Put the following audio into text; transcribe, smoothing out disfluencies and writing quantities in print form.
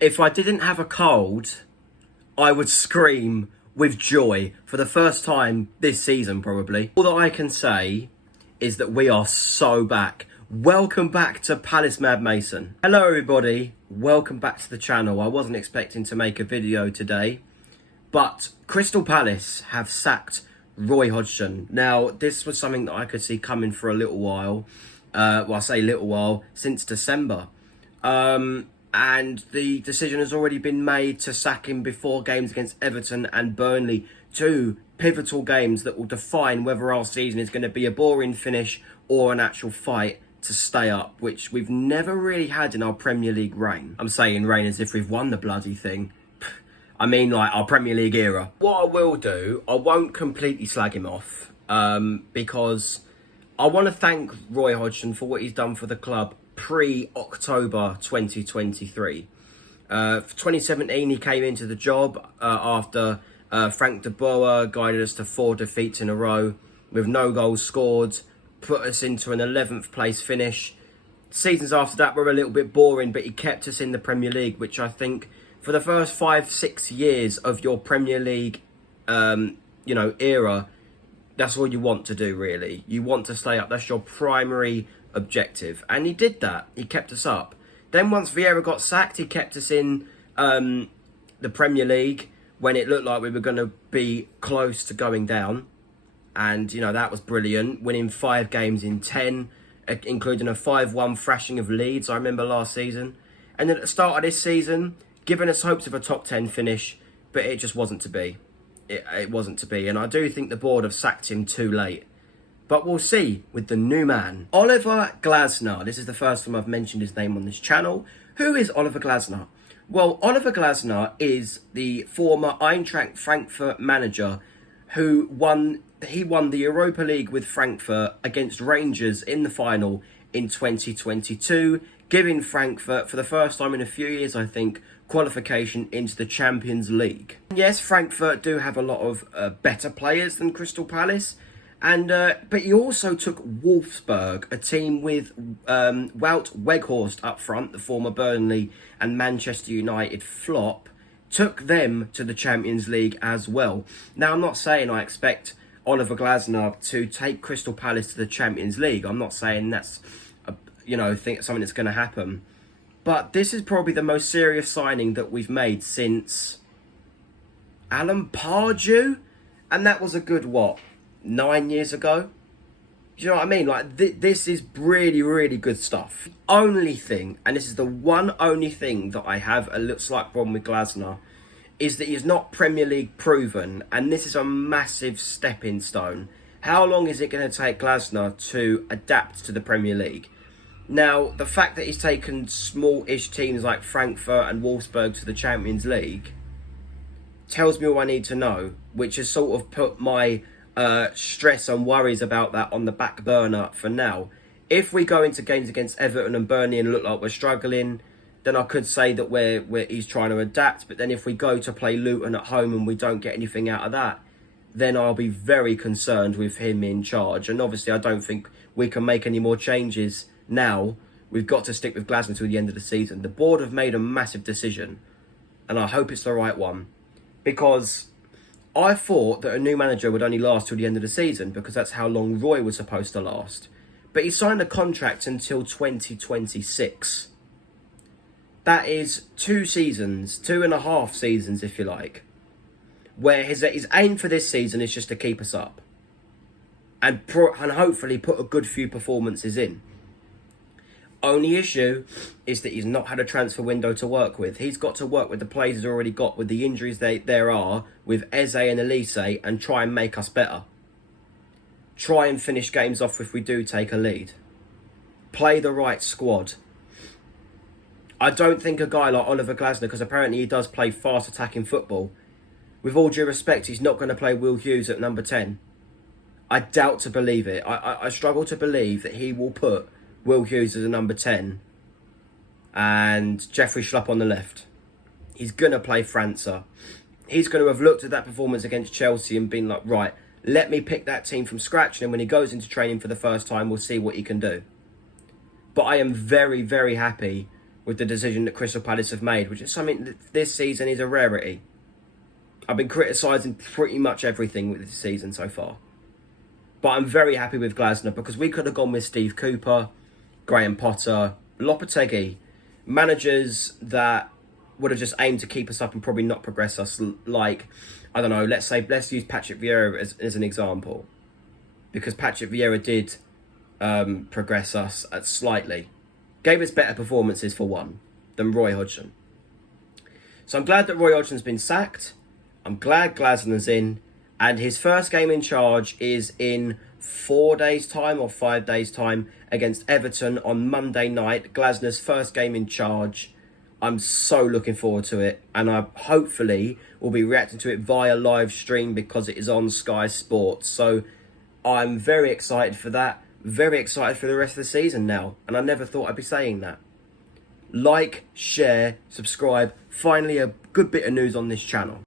If I didn't have a cold, I would scream with joy for the first time this season, probably. All that I can say is that we are so back. Welcome back to Palace Mad Mason. Hello everybody, welcome back to the channel. I wasn't expecting to make a video today, but Crystal Palace have sacked Roy Hodgson. Now, this was something that I could see coming for a little while. Well, I say little while, since December. And the decision has already been made to sack him before games against Everton and Burnley. Two pivotal games that will define whether our season is going to be a boring finish or an actual fight to stay up, which we've never really had in our Premier League reign. I'm saying reign as if we've won the bloody thing. I mean, like, our Premier League era. What I will do, I won't completely slag him off, because I want to thank Roy Hodgson for what he's done for the club pre-October 2023. For 2017, he came into the job after Frank de Boer guided us to 4 defeats in a row with no goals scored, put us into an 11th place finish. Seasons after that were a little bit boring, but he kept us in the Premier League, which I think for the first 5-6 years of your Premier League era, that's all you want to do, really. You want to stay up. That's your primary objective, and he did that. He kept us up. Then once Vieira got sacked, he kept us in the Premier League when it looked like we were going to be close to going down, and that was brilliant, winning 5 games in 10, including a 5-1 thrashing of Leeds, I remember, last season. And then at the start of this season, giving us hopes of a top 10 finish, but it just wasn't to be. It wasn't to be, and I do think the board have sacked him too late. But we'll see with the new man. Oliver Glasner. This is the first time I've mentioned his name on this channel. Who is Oliver Glasner? Well, Oliver Glasner is the former Eintracht Frankfurt manager who won the Europa League with Frankfurt against Rangers in the final in 2022, giving Frankfurt, for the first time in a few years, I think, qualification into the Champions League. Yes, Frankfurt do have a lot of better players than Crystal Palace, and but he also took Wolfsburg, a team with Wout Weghorst up front, the former Burnley and Manchester United flop, took them to the Champions League as well. Now, I'm not saying I expect Oliver Glasner to take Crystal Palace to the Champions League. I'm not saying that's something that's going to happen. But this is probably the most serious signing that we've made since Alan Pardew, and that was a good, 9 years ago? Do you know what I mean? Like, this is really, really good stuff. Only thing, and this is the one only thing that I have a little slight problem with Glasner, is that he's not Premier League proven, and this is a massive stepping stone. How long is it going to take Glasner to adapt to the Premier League? Now, the fact that he's taken small-ish teams like Frankfurt and Wolfsburg to the Champions League tells me all I need to know, which has sort of put my stress and worries about that on the back burner for now. If we go into games against Everton and Burnley and look like we're struggling, then I could say that he's trying to adapt. But then if we go to play Luton at home and we don't get anything out of that, then I'll be very concerned with him in charge. And obviously, I don't think we can make any more changes now. We've got to stick with Glasner till the end of the season. The board have made a massive decision, and I hope it's the right one, because I thought that a new manager would only last till the end of the season, because that's how long Roy was supposed to last. But he signed a contract until 2026. That is 2 seasons, 2.5 seasons, if you like, where his aim for this season is just to keep us up and hopefully put a good few performances in. Only issue is that he's not had a transfer window to work with. He's got to work with the players he's already got, with the injuries there are, with Eze and Elise, and try and make us better. Try and finish games off if we do take a lead. Play the right squad. I don't think a guy like Oliver Glasner, because apparently he does play fast attacking football, with all due respect, he's not going to play Will Hughes at number 10. I doubt to believe it. I struggle to believe that he will put Will Hughes as a number 10 and Jeffrey Schlupp on the left. He's going to play França. He's going to have looked at that performance against Chelsea and been like, right, let me pick that team from scratch, and then when he goes into training for the first time, we'll see what he can do. But I am very, very happy with the decision that Crystal Palace have made, which is something that this season is a rarity. I've been criticising pretty much everything with this season so far. But I'm very happy with Glasner because we could have gone with Steve Cooper, Graham Potter, Lopetegui, managers that would have just aimed to keep us up and probably not progress us. Like, I don't know, let's use Patrick Vieira as an example. Because Patrick Vieira did progress us slightly. Gave us better performances for one than Roy Hodgson. So I'm glad that Roy Hodgson's been sacked. I'm glad Glasner's in. And his first game in charge is in 4 days' time or 5 days' time against Everton on Monday night. Glasner's first game in charge. I'm so looking forward to it. And I hopefully will be reacting to it via live stream because it is on Sky Sports. So I'm very excited for that. Very excited for the rest of the season now. And I never thought I'd be saying that. Like, share, subscribe. Finally, a good bit of news on this channel.